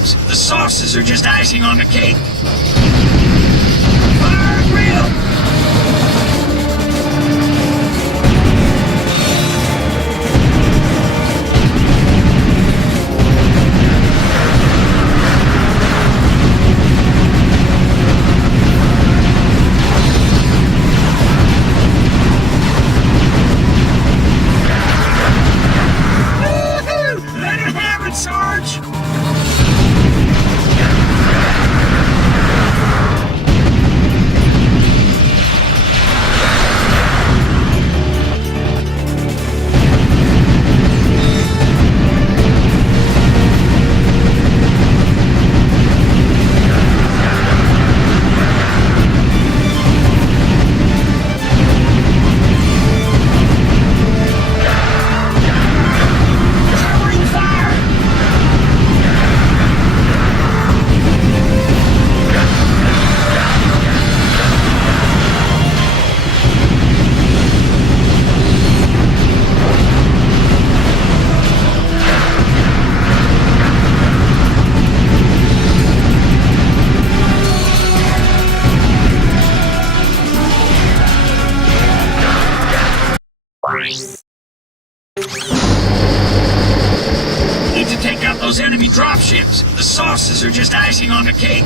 dropships. The sauces are just icing on the cake. Fire real! Need to take out those enemy dropships. The sauces are just icing on the cake.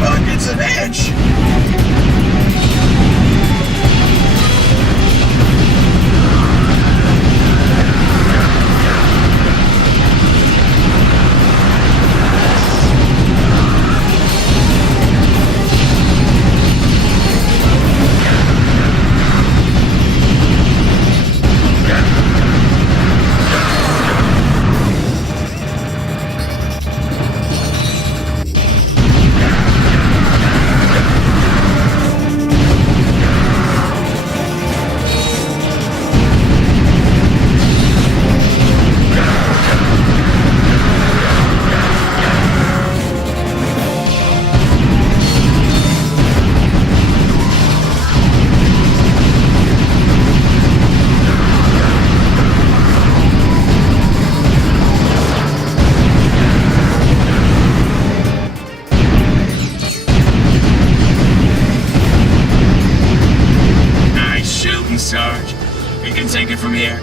Buckets of edge! Sarge. We can take it from here.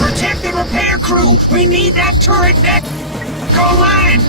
Protect the repair crew! We need that turret deck! Go line!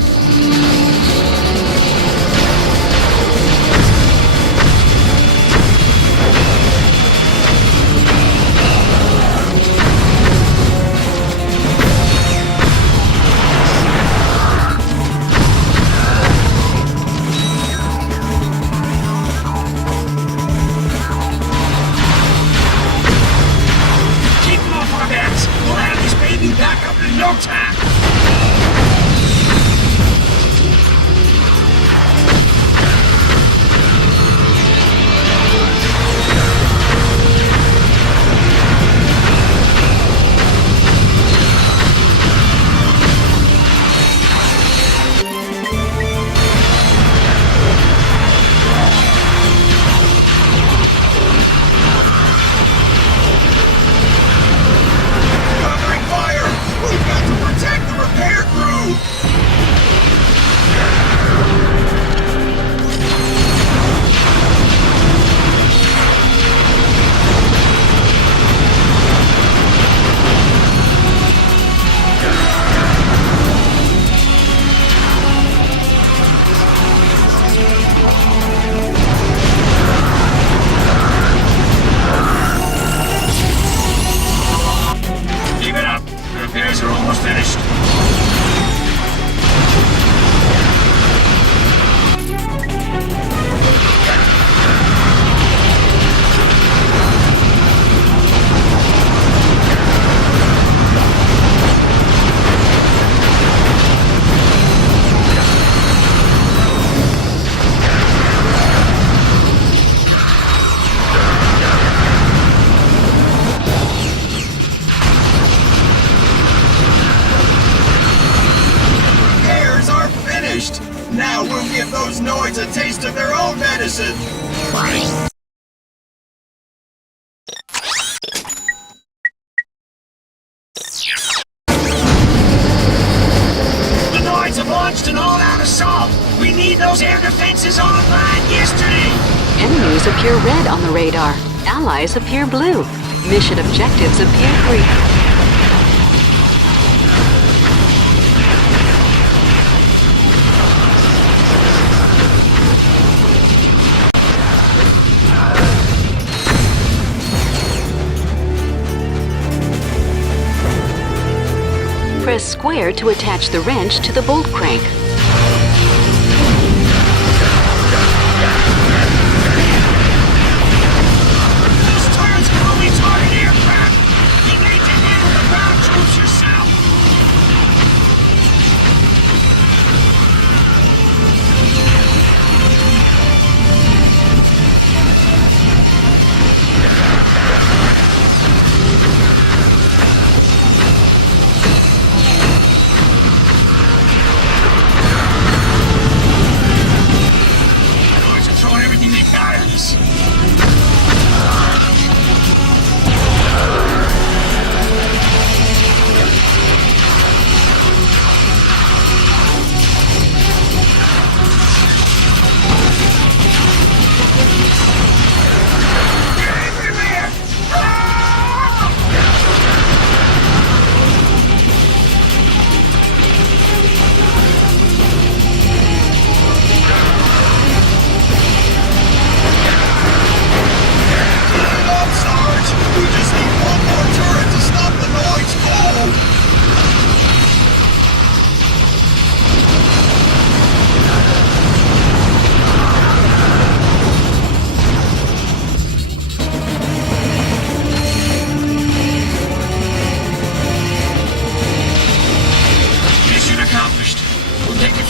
Now we'll give those Noids a taste of their own medicine! The Noids have launched an all-out assault! We need those air defenses online yesterday! Enemies appear red on the radar. Allies appear blue. Mission objectives appear green. Press square to attach the wrench to the bolt crank. These turrets can only target aircraft! You need to handle the ground troops yourself!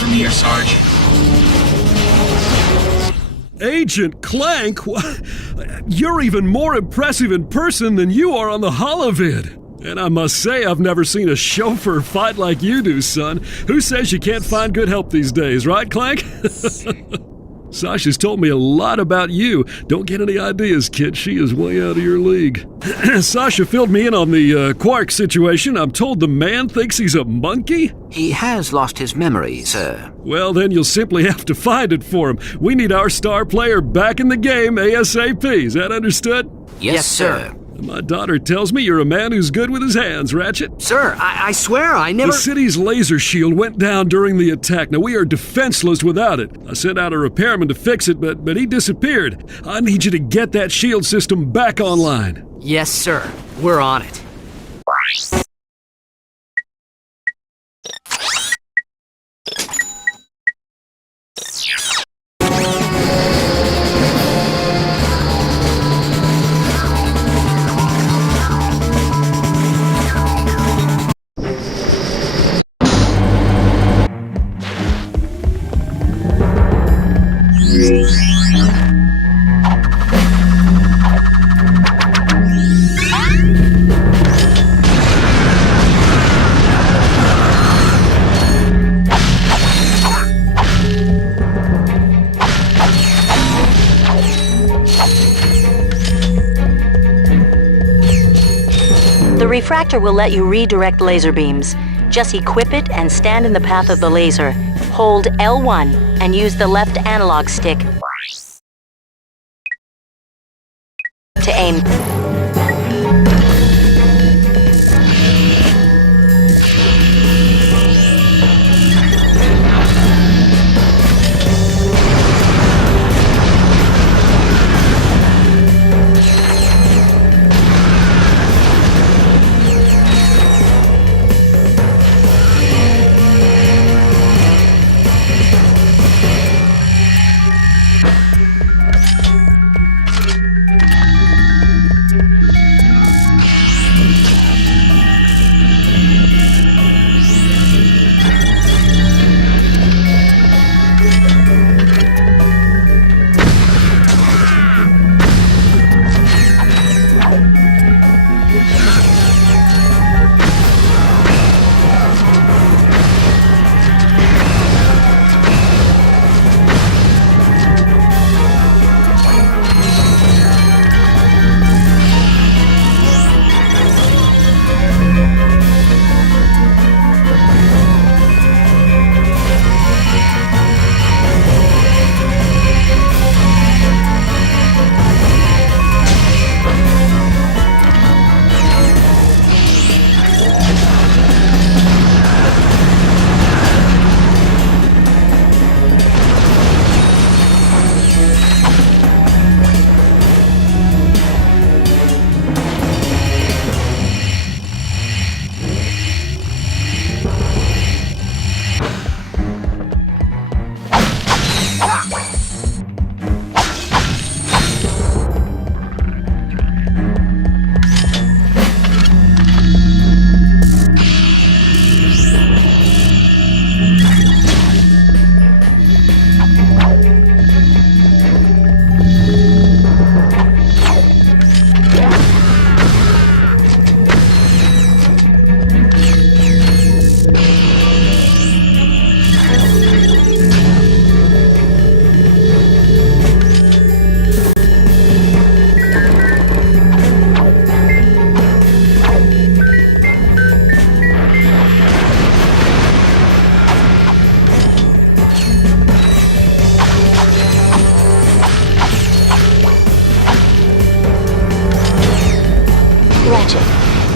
Here, Sarge. Agent Clank? You're even more impressive in person than you are on the holovid. And I must say, I've never seen a chauffeur fight like you do, son. Who says you can't find good help these days, right, Clank? Sasha's told me a lot about you. Don't get any ideas, kid. She is way out of your league. Sasha filled me in on the Quark situation. I'm told the man thinks he's a monkey? He has lost his memory, sir. Well, then you'll simply have to find it for him. We need our star player back in the game ASAP. Is that understood? Yes, sir. My daughter tells me you're a man who's good with his hands, Ratchet. Sir, I swear I never... The city's laser shield went down during the attack. Now, we are defenseless without it. I sent out a repairman to fix it, but he disappeared. I need you to get that shield system back online. Yes, sir. We're on it. The refractor will let you redirect laser beams. Just equip it and stand in the path of the laser. Hold L1 and use the left analog stick to aim.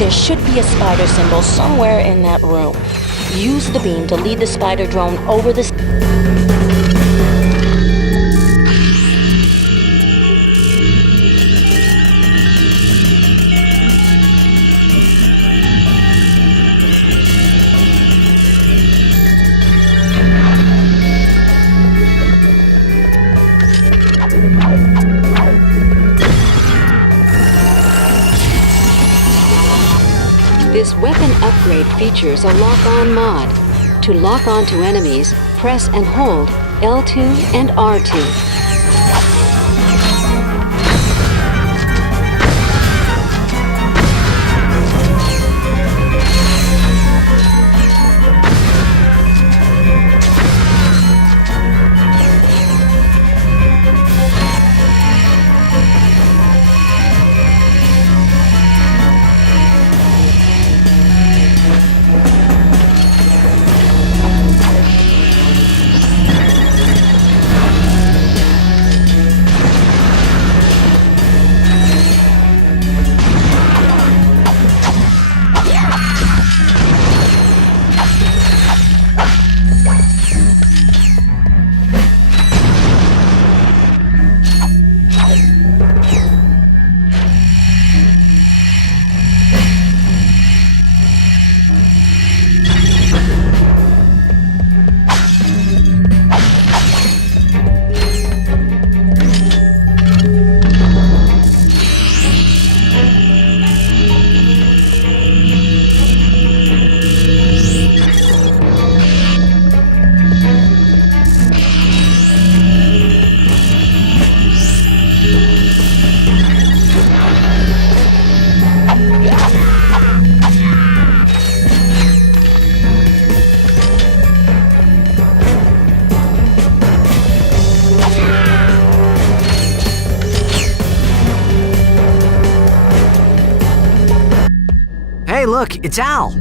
There should be a spider symbol somewhere in that room. Use the beam to lead the spider drone over the... This weapon upgrade features a lock-on mod. To lock onto enemies, press and hold L2 and R2. Hey, look, it's Al.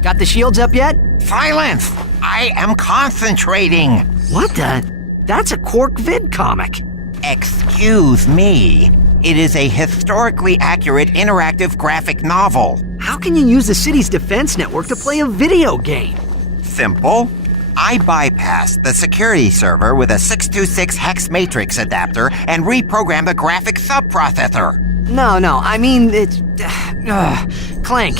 Got the shields up yet? Silence! I am concentrating. What the? That's a Quark vid comic. Excuse me. It is a historically accurate interactive graphic novel. How can you use the city's defense network to play a video game? Simple. I bypassed the security server with a 626 hex matrix adapter and reprogrammed the graphic subprocessor. No, I mean, it's... Clank,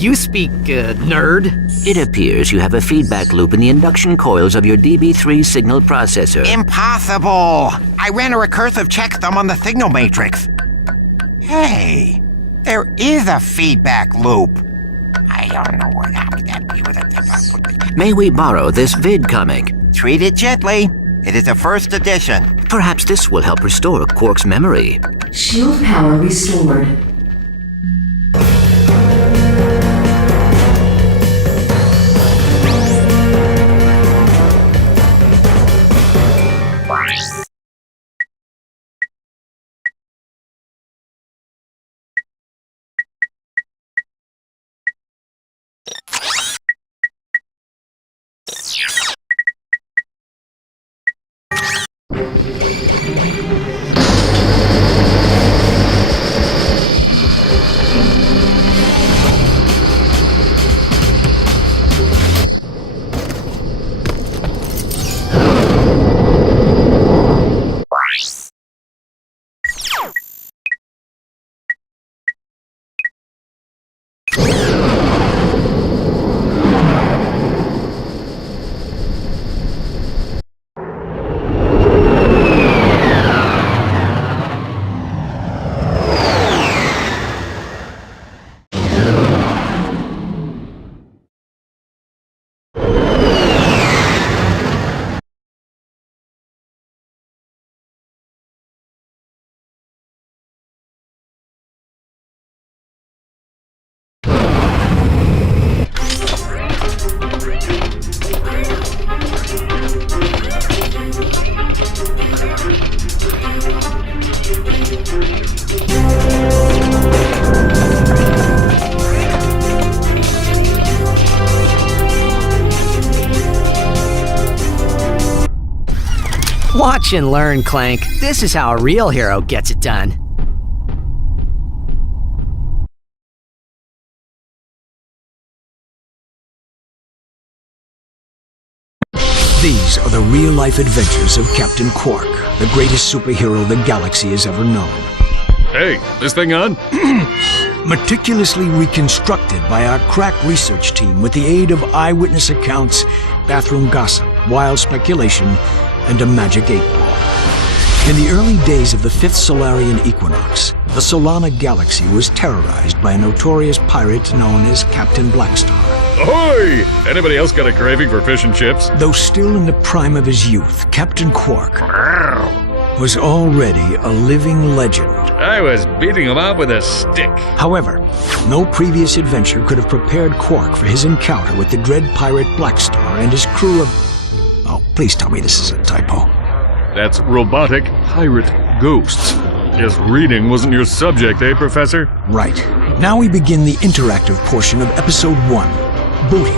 you speak, nerd. It appears you have a feedback loop in the induction coils of your DB3 signal processor. Impossible! I ran a recursive checksum on the signal matrix. Hey, there is a feedback loop. I don't know what happened to be with it. May we borrow this vid comic? Treat it gently. It is a first edition. Perhaps this will help restore Quark's memory. Shield power restored. Watch and learn, Clank. This is how a real hero gets it done. These are the real-life adventures of Captain Quark, the greatest superhero the galaxy has ever known. Hey, this thing on? Meticulously reconstructed by our crack research team with the aid of eyewitness accounts, bathroom gossip, wild speculation, and a magic 8-ball. In the early days of the 5th Solarian equinox, the Solana galaxy was terrorized by a notorious pirate known as Captain Blackstar. Ahoy! Anybody else got a craving for fish and chips? Though still in the prime of his youth, Captain Quark was already a living legend. I was beating him up with a stick. However, no previous adventure could have prepared Quark for his encounter with the dread pirate Blackstar and his crew of... Oh, please tell me this is a typo. That's robotic pirate ghosts. Guess reading wasn't your subject, eh, Professor? Right. Now we begin the interactive portion of Episode 1. Booty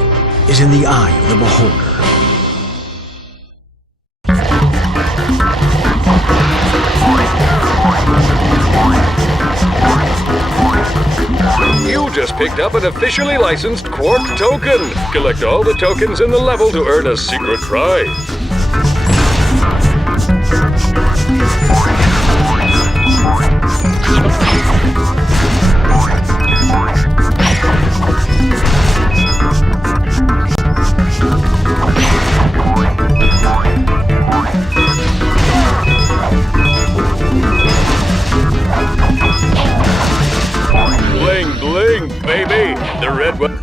is in the eye of the beholder. You just picked up an officially licensed Quark token. Collect all the tokens in the level to earn a secret prize. Bling, bling, baby. The red one.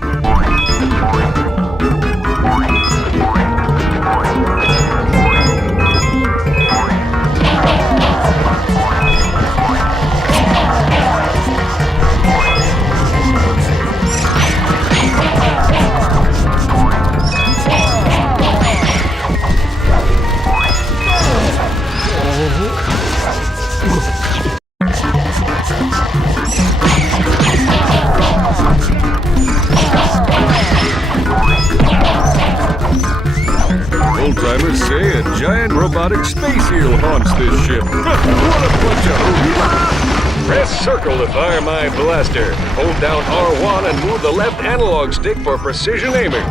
Old-timers say a giant robotic space eel haunts this ship. What a bunch of hoopla! Press circle to fire my blaster. Hold down R1 and move the left analog stick for precision aiming.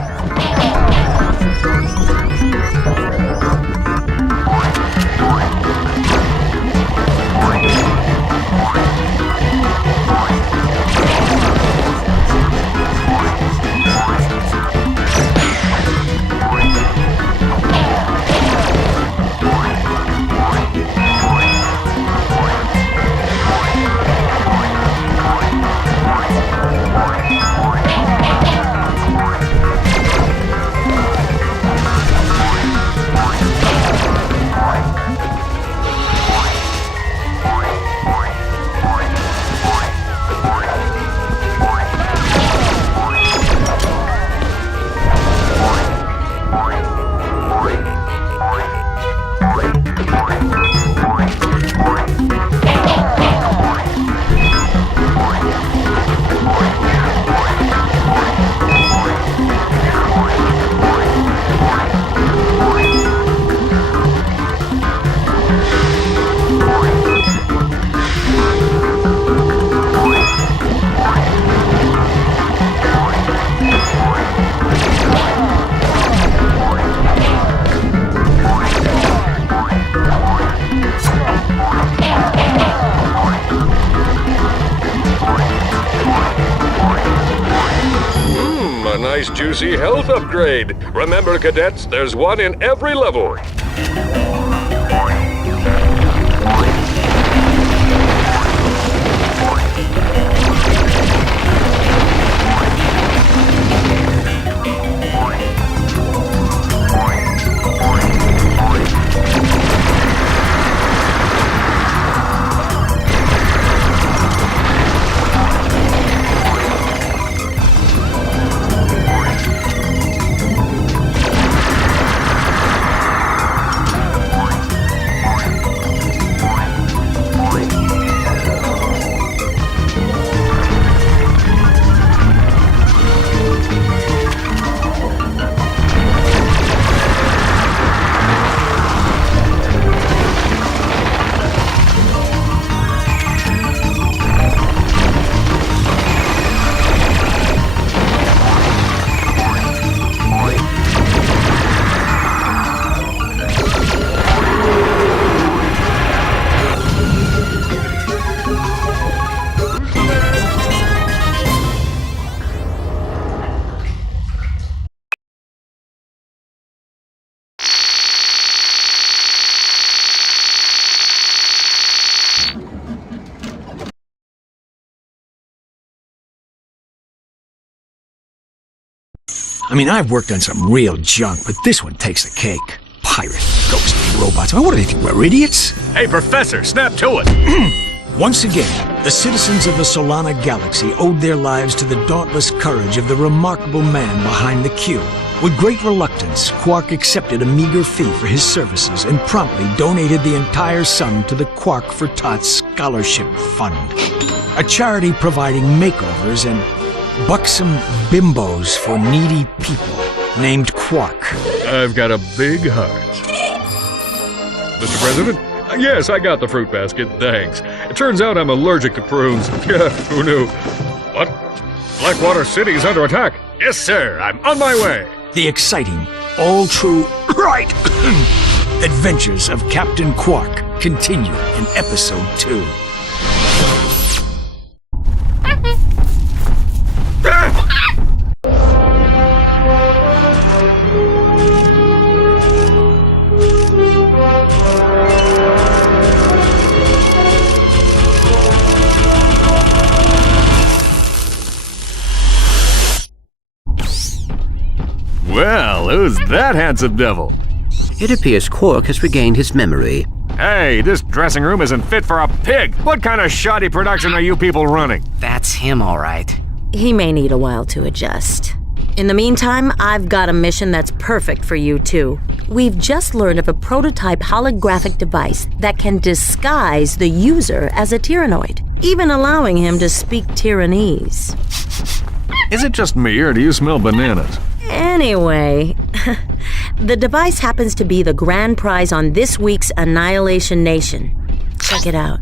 A nice juicy health upgrade. Remember, cadets, there's one in every level. I mean, I've worked on some real junk, but this one takes the cake. Pirate, ghost, robots. I mean, what do they think, we're idiots? Hey, Professor, snap to it! Once again, the citizens of the Solana Galaxy owed their lives to the dauntless courage of the remarkable man behind the Q. With great reluctance, Quark accepted a meager fee for his services and promptly donated the entire sum to the Quark for Tots Scholarship Fund, a charity providing makeovers and buxom bimbos for needy people named Quark. I've got a big heart. Mr. President? Yes, I got the fruit basket, thanks. It turns out I'm allergic to prunes. Who knew? What? Blackwater City is under attack. Yes, sir, I'm on my way. The exciting, all-true, right, adventures of Captain Quark continue in Episode 2. Well, who's that handsome devil? It appears Quark has regained his memory. Hey, this dressing room isn't fit for a pig. What kind of shoddy production are you people running? That's him, all right. He may need a while to adjust. In the meantime, I've got a mission that's perfect for you two. We've just learned of a prototype holographic device that can disguise the user as a Tyrannoid, even allowing him to speak Tyrannese. Is it just me, or do you smell bananas? Anyway, the device happens to be the grand prize on this week's Annihilation Nation. Check it out.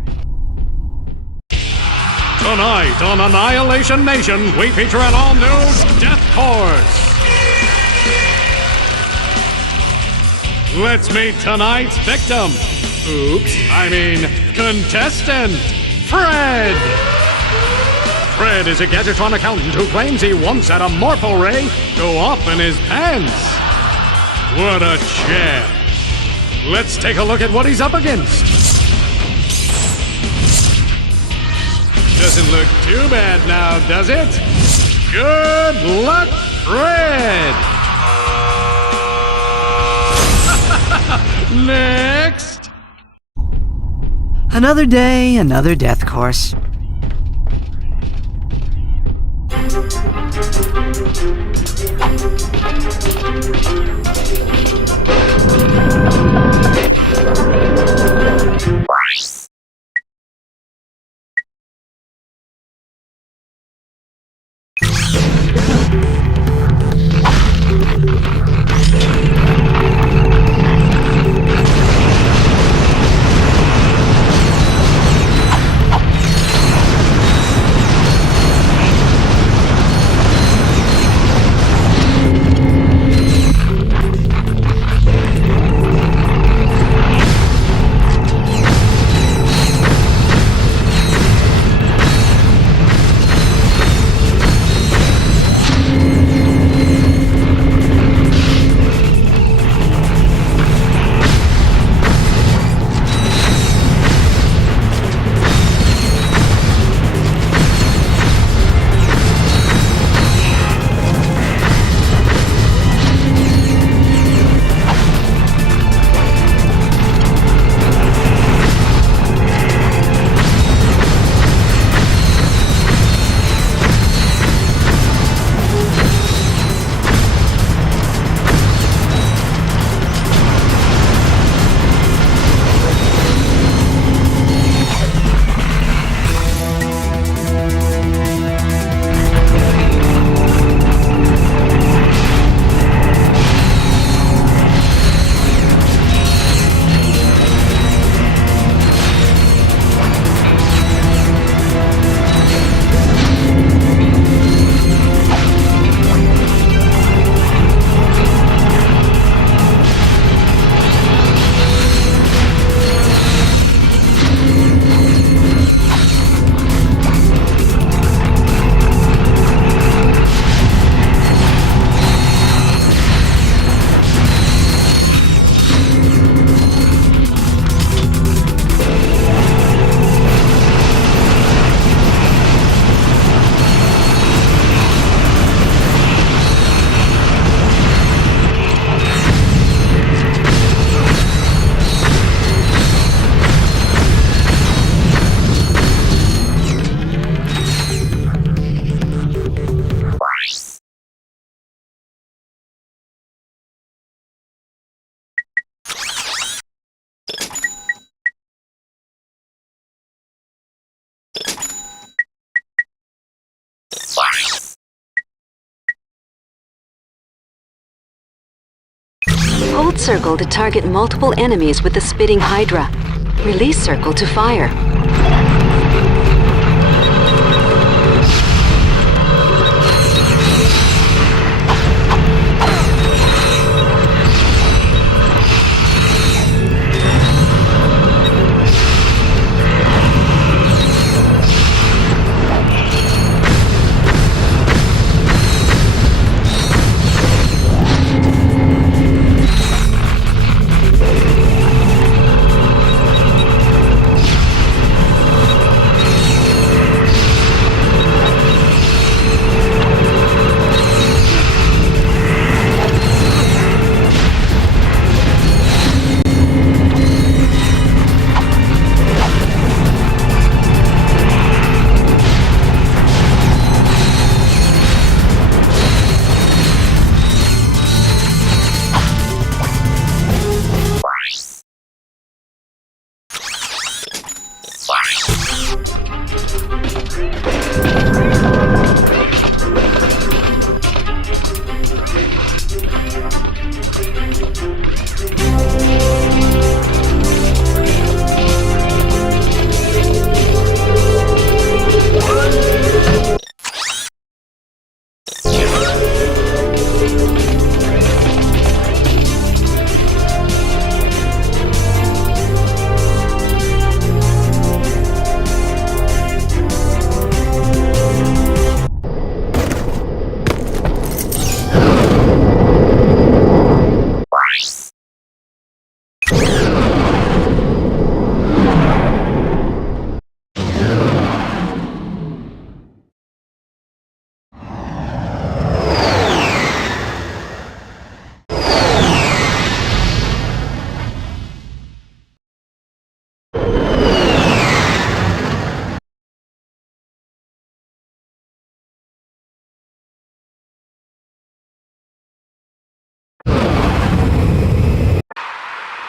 Tonight on Annihilation Nation, we feature an all-new Death Course. Let's meet tonight's victim. Contestant, Fred. Fred is a Gadgetron accountant who claims he once had a Morpho Ray go off in his pants. What a champ. Let's take a look at what he's up against. Doesn't look too bad now, does it? Good luck, Fred! Next! Another day, another death course. Hold circle to target multiple enemies with the spitting Hydra. Release circle to fire.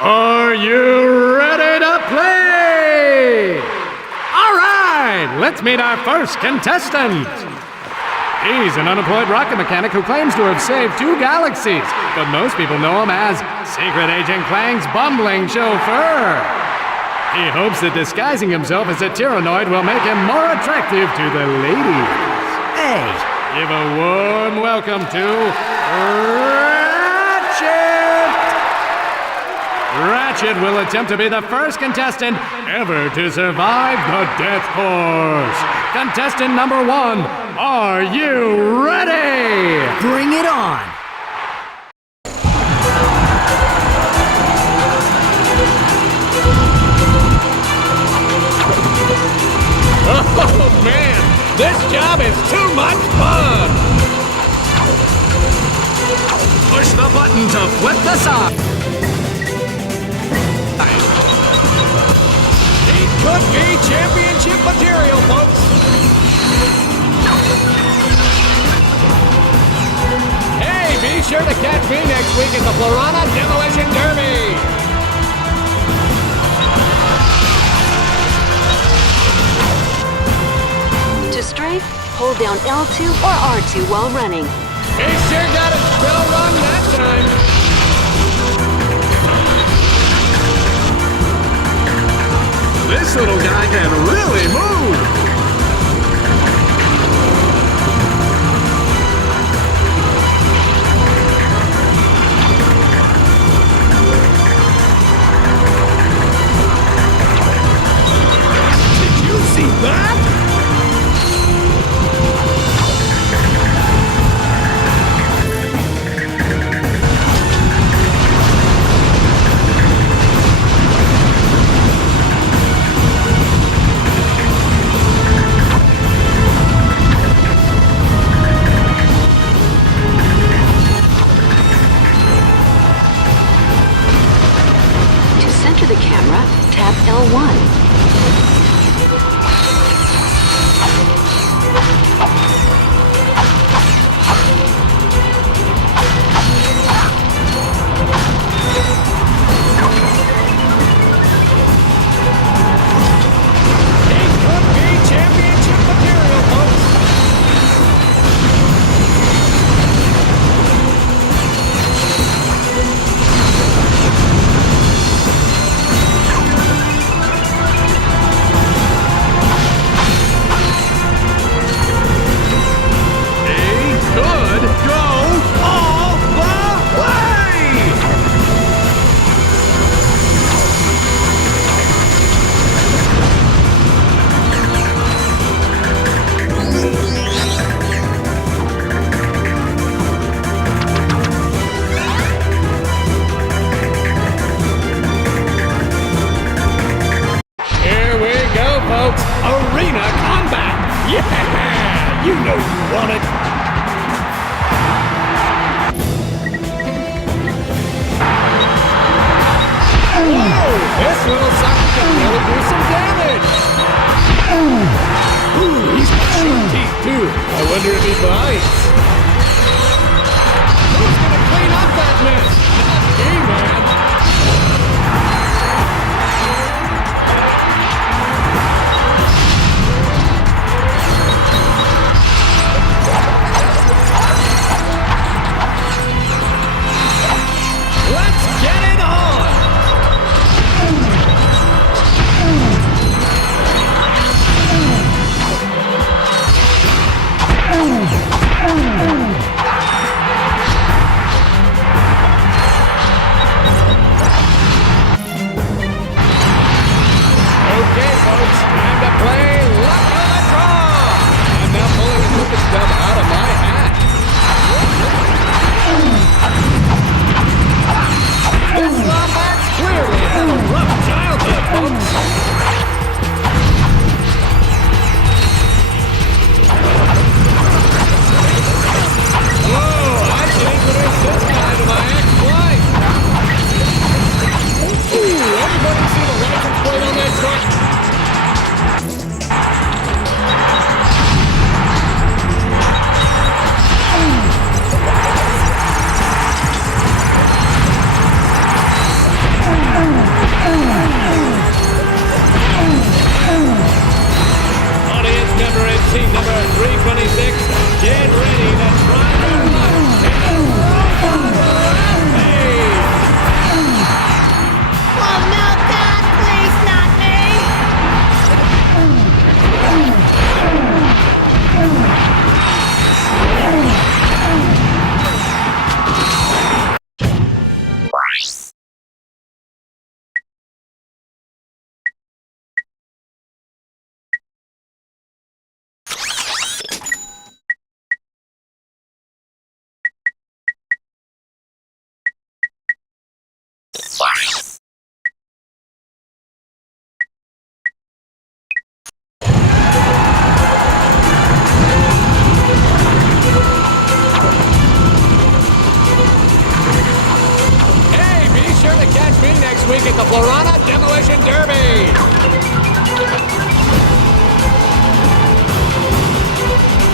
Are you ready to play? All right, let's meet our first contestant. He's an unemployed rocket mechanic who claims to have saved 2 galaxies, but most people know him as Secret Agent Clank's bumbling chauffeur. He hopes that disguising himself as a tyrannoid will make him more attractive to the ladies. Hey! Give a warm welcome to Ratchet! Ratchet will attempt to be the first contestant ever to survive the death course. Contestant number 1, are you ready? Bring it on! Oh man, this job is too much fun! Push the button to flip the side. Could be championship material, folks! Hey, be sure to catch me next week at the Florana Demolition Derby! To strafe, hold down L2 or R2 while running. He sure got his spell run that time! This little guy can really move! Did you see that? The camera, tap L1. It could be championship material, folks! Yeah! You know you want it! Whoa! This little sucker can really do some damage! Ooh, he's got sharp teeth too. I wonder if he bites. Who's gonna clean up that mess? Not me, man! Let's get it on! Okay, folks, time to play Luck of the Draw! I'm now pulling the stupid stuff out of my hat. This Lombard's clearly had a rough childhood, folks. Whoa, I should introduce this guy to my ex-wife. Ooh, everybody see the license plate on that truck? Audience member in seat number 326, get ready to try your luck in the rampage! Oh no, God, please, not me! Hey, be sure to catch me next week at the Florana Demolition Derby!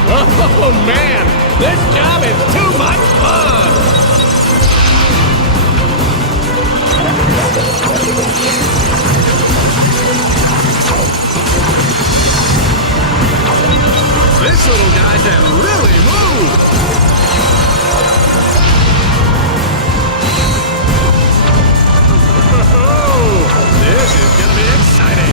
Oh man, this job is too much fun! This little guy can really move! This is gonna be exciting!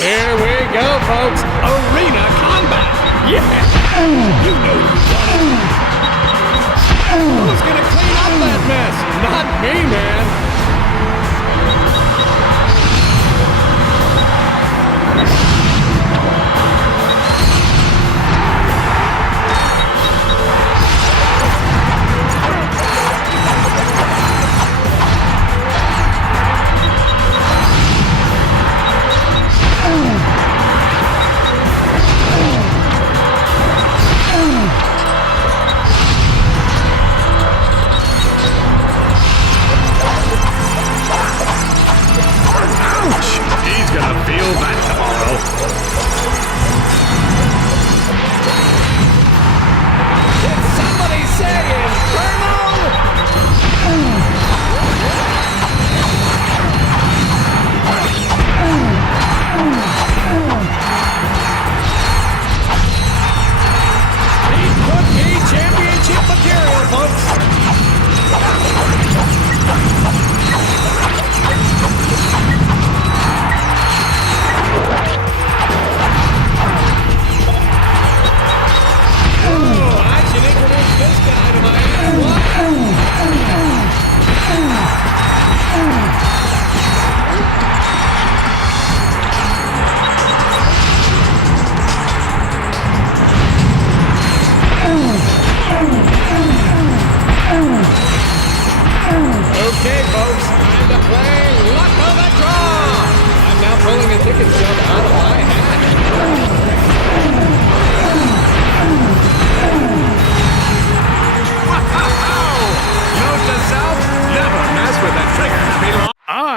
Here we go, folks. Arena combat. Yeah. You know you want it. Who's gonna clean up that mess? Not me, man.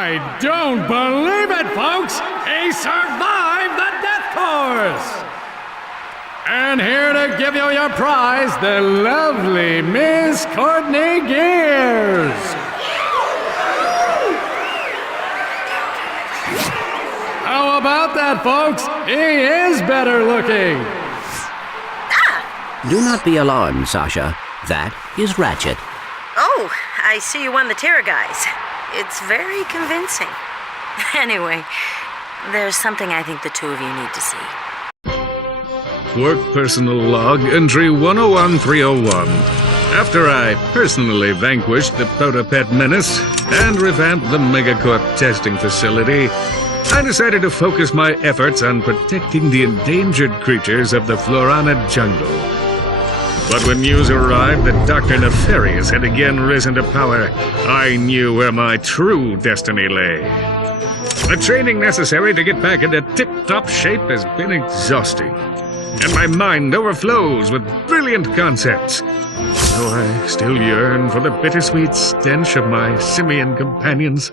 I don't believe it, folks! He survived the death course! And here to give you your prize, the lovely Miss Courtney Gears! How about that, folks? He is better looking! Do not be alarmed, Sasha. That is Ratchet. Oh, I see you won the Terror guys. It's very convincing. Anyway, there's something I think the two of you need to see. Work personal log entry 101301. After I personally vanquished the Protopet menace and revamped the Megacorp testing facility, I decided to focus my efforts on protecting the endangered creatures of the Florana jungle. But when news arrived that Dr. Nefarious had again risen to power, I knew where my true destiny lay. The training necessary to get back into tip-top shape has been exhausting, and my mind overflows with brilliant concepts. Though I still yearn for the bittersweet stench of my simian companions.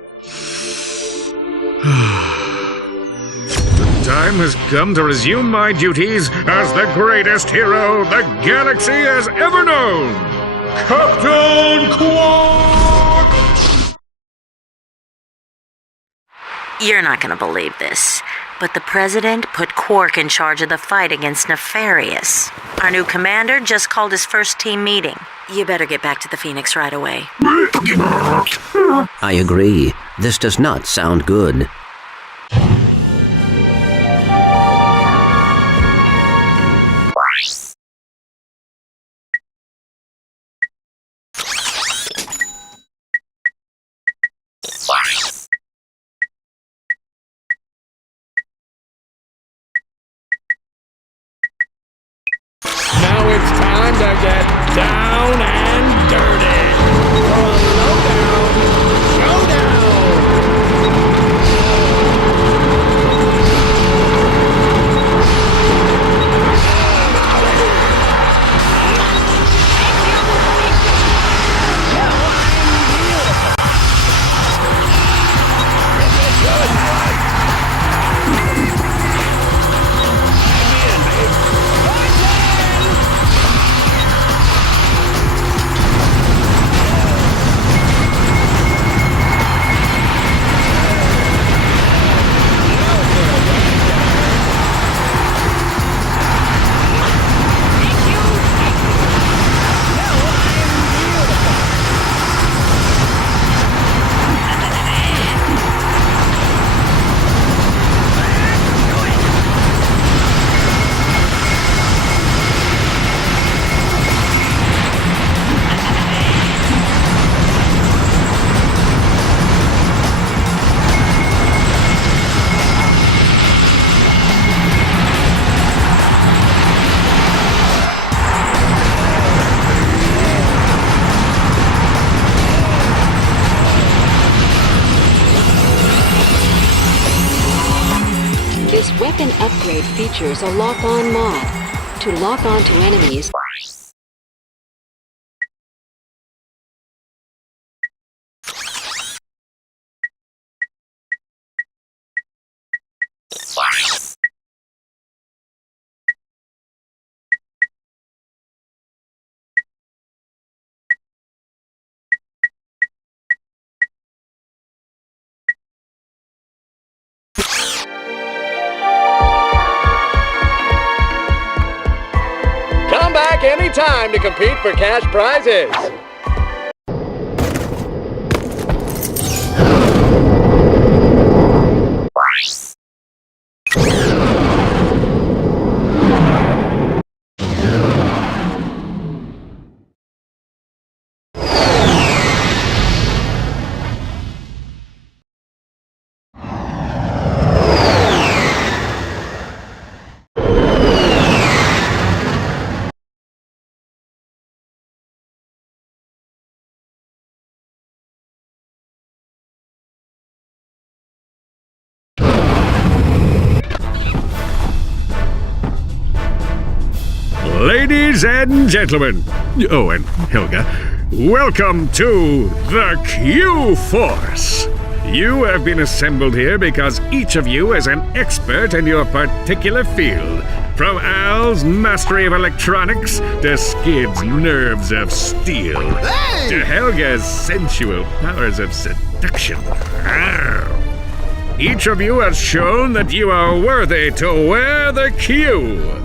The time has come to resume my duties as the greatest hero the galaxy has ever known! Captain Quark! You're not gonna believe this, but the President put Quark in charge of the fight against Nefarious. Our new commander just called his first team meeting. You better get back to the Phoenix right away. I agree. This does not sound good. Now it's time to get down and dirty for a lowdown showdown! This weapon upgrade features a lock-on mod. To lock on to enemies, Come back anytime to compete for cash prizes! Ladies and gentlemen, oh, and Helga, welcome to the Q-Force. You have been assembled here because each of you is an expert in your particular field. From Al's mastery of electronics to Skid's nerves of steel, to Helga's sensual powers of seduction. Each of you has shown that you are worthy to wear the Q.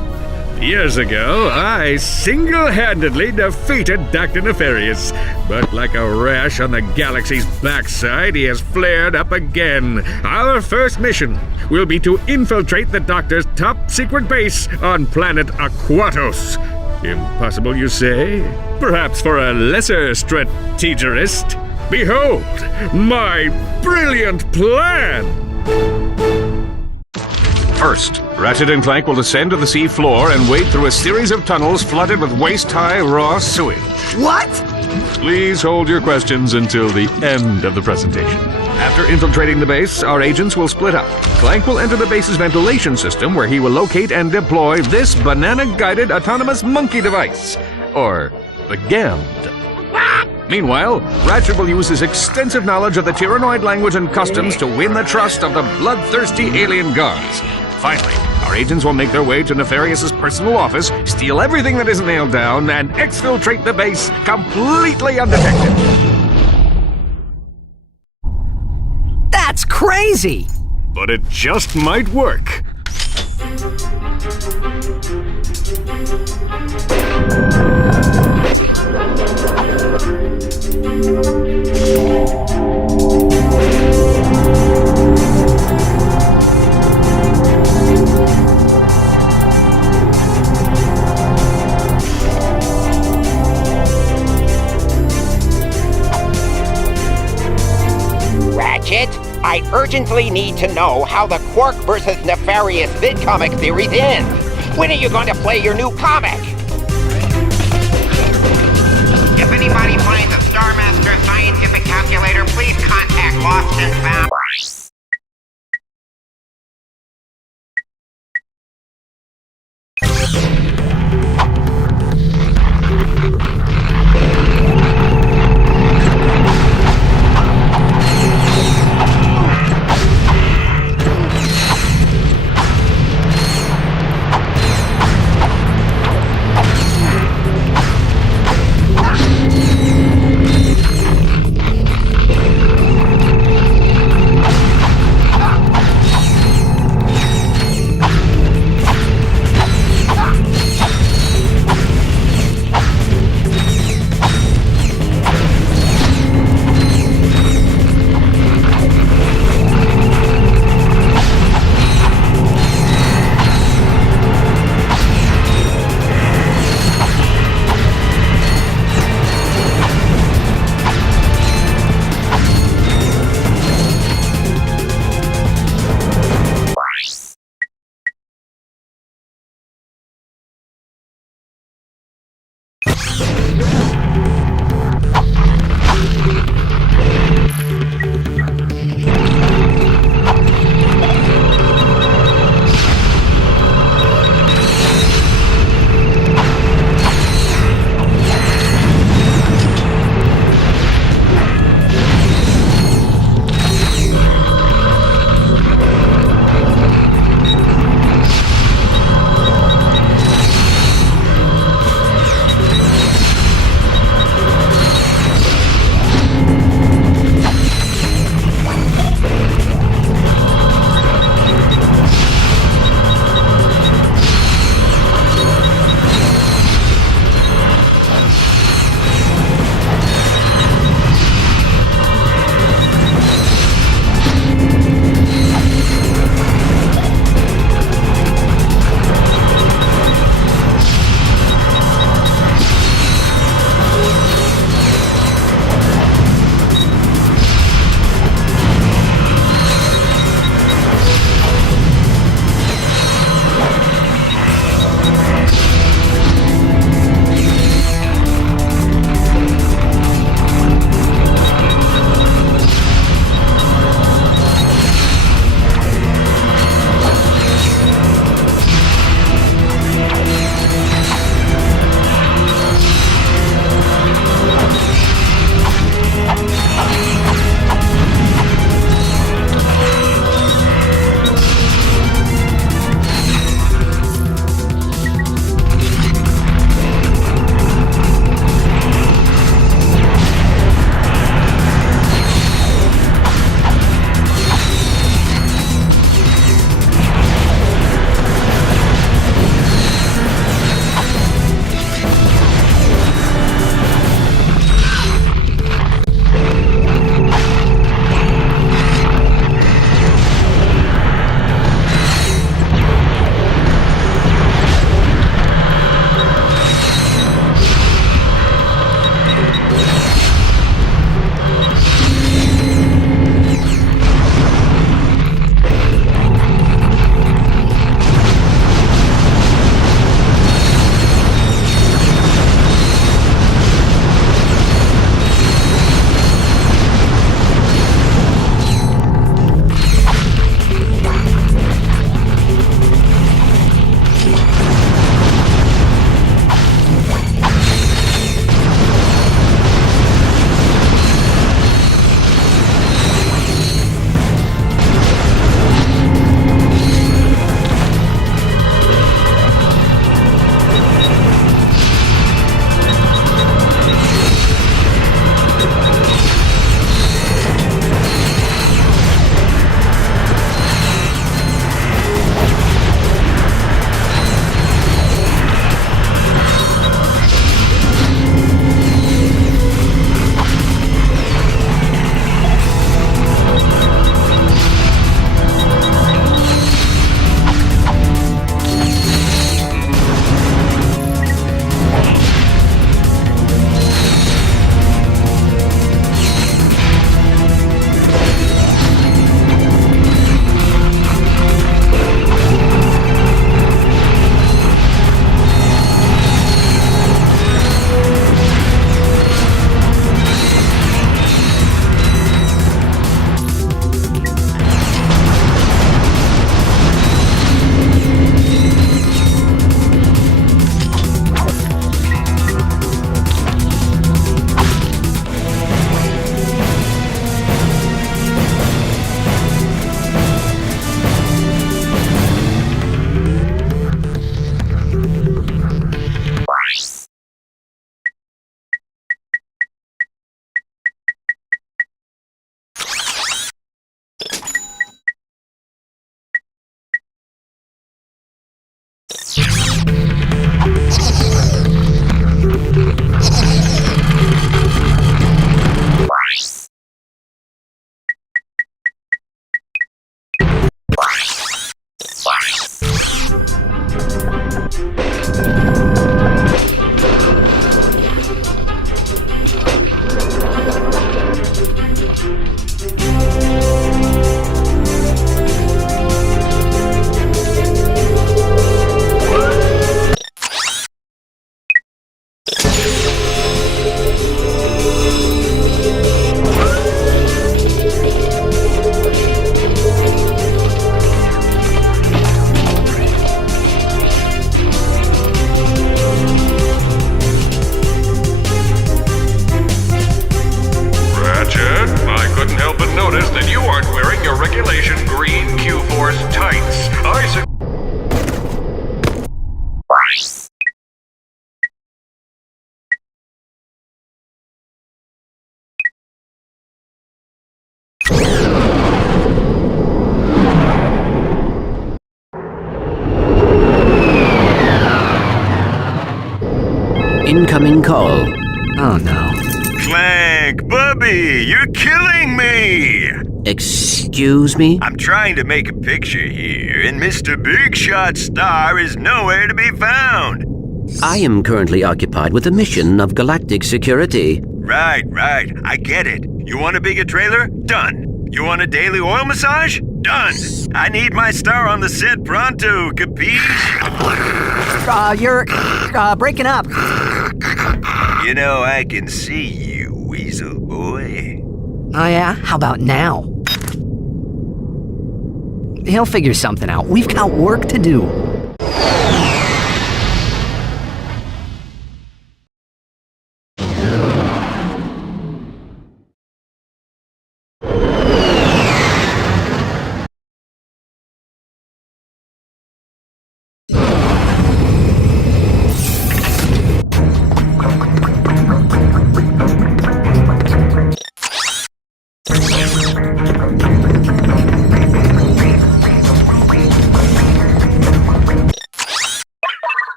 Years ago, I single-handedly defeated Dr. Nefarious, but like a rash on the galaxy's backside, he has flared up again. Our first mission will be to infiltrate the Doctor's top-secret base on planet Aquatos. Impossible, you say? Perhaps for a lesser strategist? Behold, my brilliant plan! First, Ratchet and Clank will descend to the sea floor and wade through a series of tunnels flooded with waist-high raw sewage. What? Please hold your questions until the end of the presentation. After infiltrating the base, our agents will split up. Clank will enter the base's ventilation system, where he will locate and deploy this banana-guided autonomous monkey device, or the GAMD. Meanwhile, Ratchet will use his extensive knowledge of the Tyrannoid language and customs to win the trust of the bloodthirsty alien guards. Finally, our agents will make their way to Nefarious's personal office, steal everything that isn't nailed down, and exfiltrate the base completely undetected. That's crazy! But it just might work. Ratchet, I urgently need to know how the Quark versus Nefarious vidcomic series ends. When are you going to play your new comic? If anybody finds a Star Master scientific calculator, please contact Lost and Found. speculation green Q-Force tights. Incoming call. Oh no. Clank, Bubby, you're killing me! Excuse me? I'm trying to make a picture here, and Mr. Big Shot Star is nowhere to be found. I am currently occupied with a mission of galactic security. Right. I get it. You want a bigger trailer? Done. You want a daily oil massage? Done. I need my star on the set pronto, capiche? You're breaking up. You know, I can see you, Weasel Boy. Oh yeah? How about now? He'll figure something out. We've got work to do.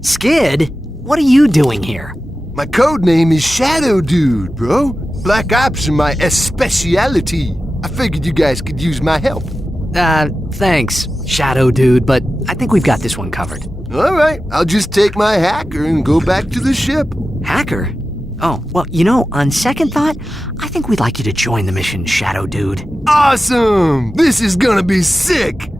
Skid? What are you doing here? My code name is Shadow Dude, bro. Black Ops are my specialty. I figured you guys could use my help. Thanks, Shadow Dude, but I think we've got this one covered. All right, I'll just take my hacker and go back to the ship. Hacker? Oh, well, you know, on second thought, I think we'd like you to join the mission, Shadow Dude. Awesome! This is gonna be sick!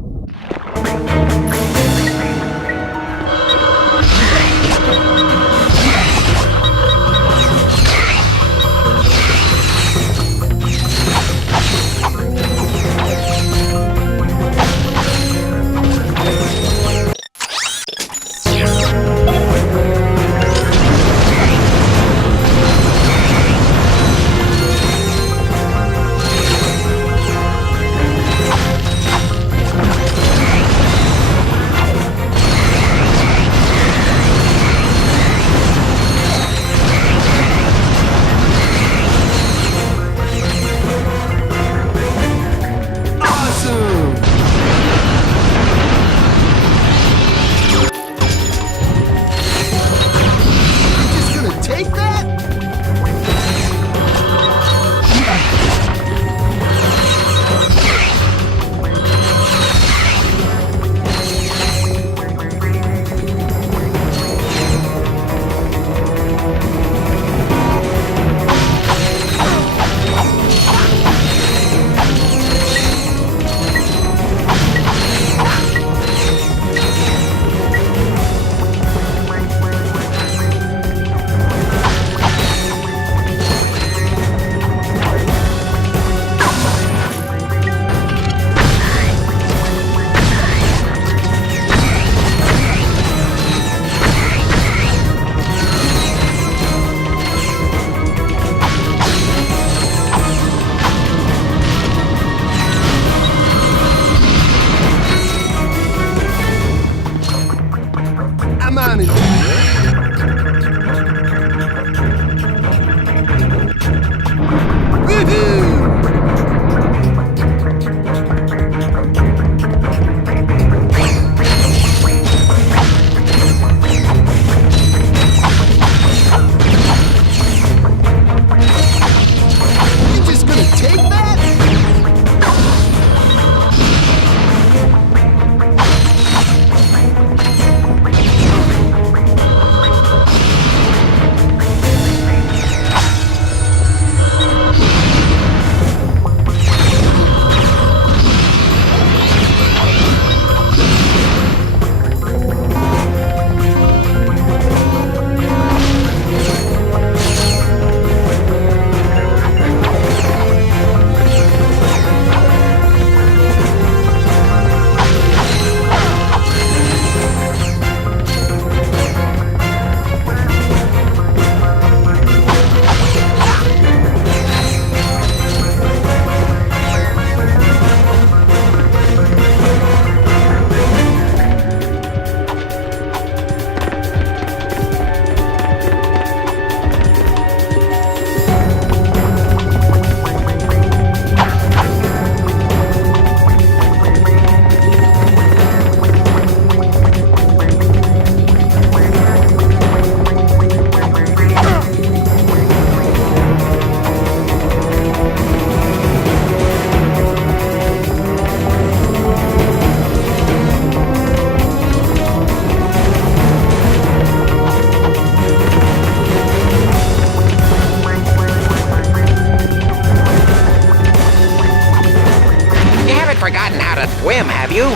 you?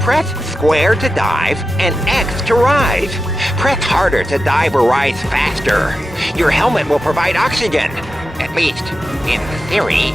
Press square to dive and X to rise. Press harder to dive or rise faster. Your helmet will provide oxygen. At least, in theory.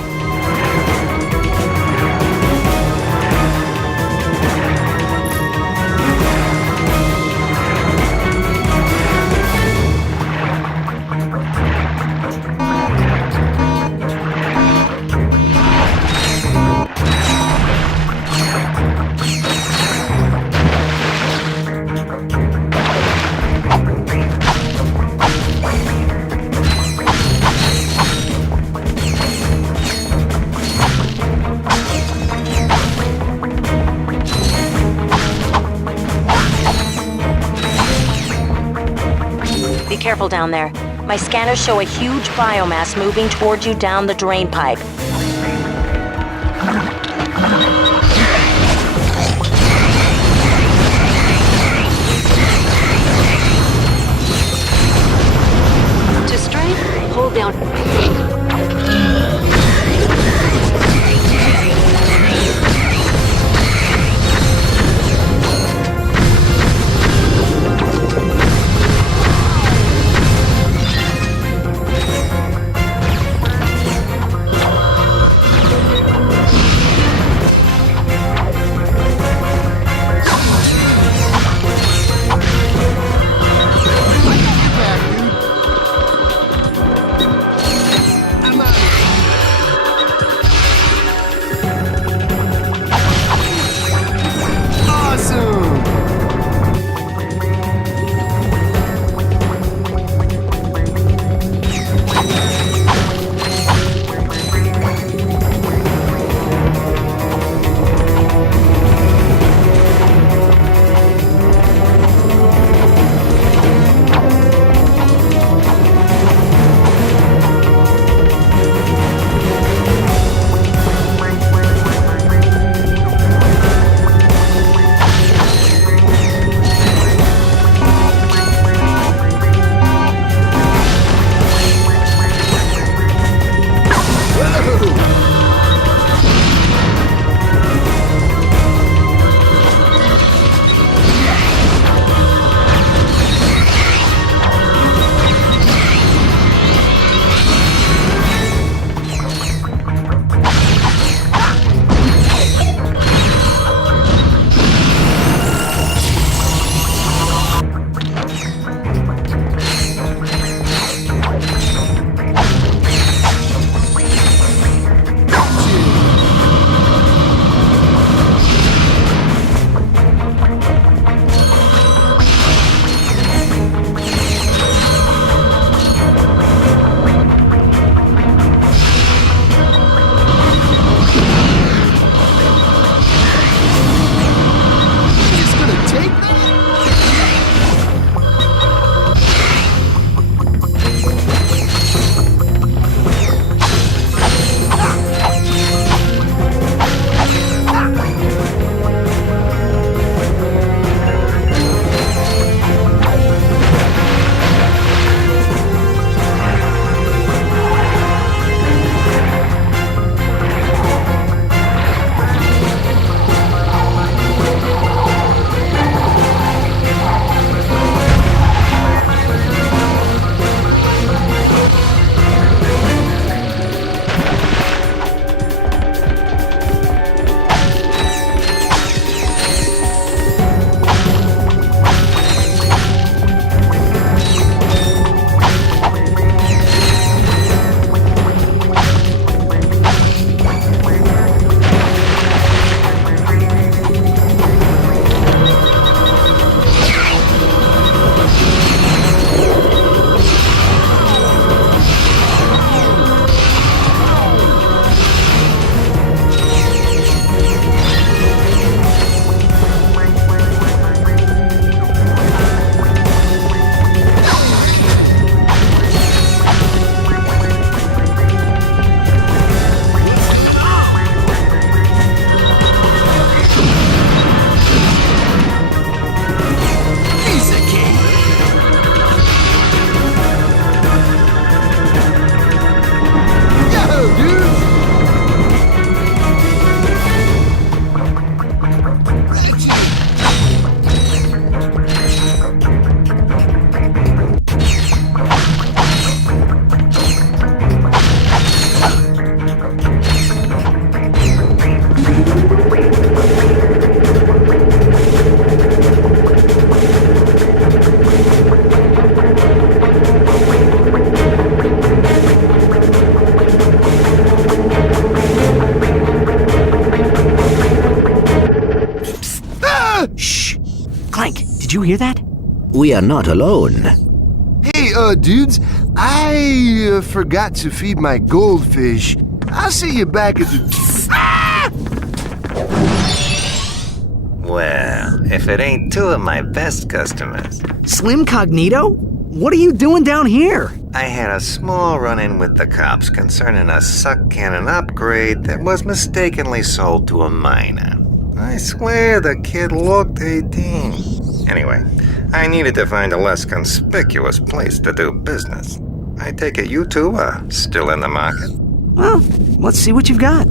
Be careful down there. My scanners show a huge biomass moving toward you down the drain pipe. To strike, hold down. hear that? We are not alone. Hey, dudes, I forgot to feed my goldfish. I'll see you back at the... Ah! Well, if it ain't two of my best customers. Slim Cognito? What are you doing down here? I had a small run-in with the cops concerning a suck cannon upgrade that was mistakenly sold to a minor. I swear the kid looked 18. Anyway, I needed to find a less conspicuous place to do business. I take it you two are still in the market? Well, let's see what you've got.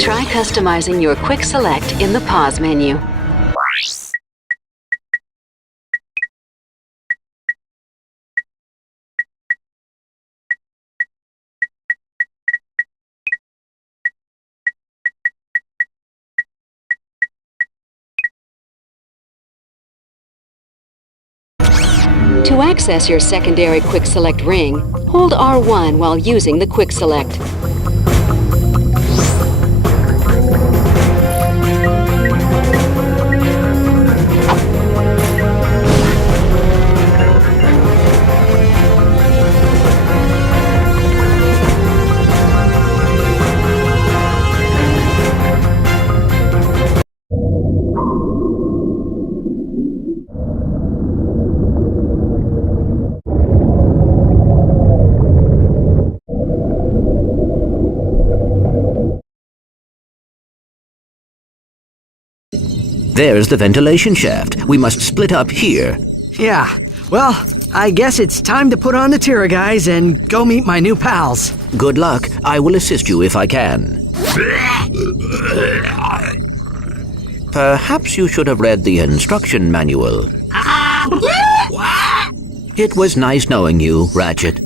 Try customizing your quick select in the pause menu. To access your secondary quick select ring, hold R1 while using the quick select. There's the ventilation shaft. We must split up here. Yeah, well, I guess it's time to put on the Tira guys and go meet my new pals. Good luck. I will assist you if I can. Perhaps you should have read the instruction manual. It was nice knowing you, Ratchet.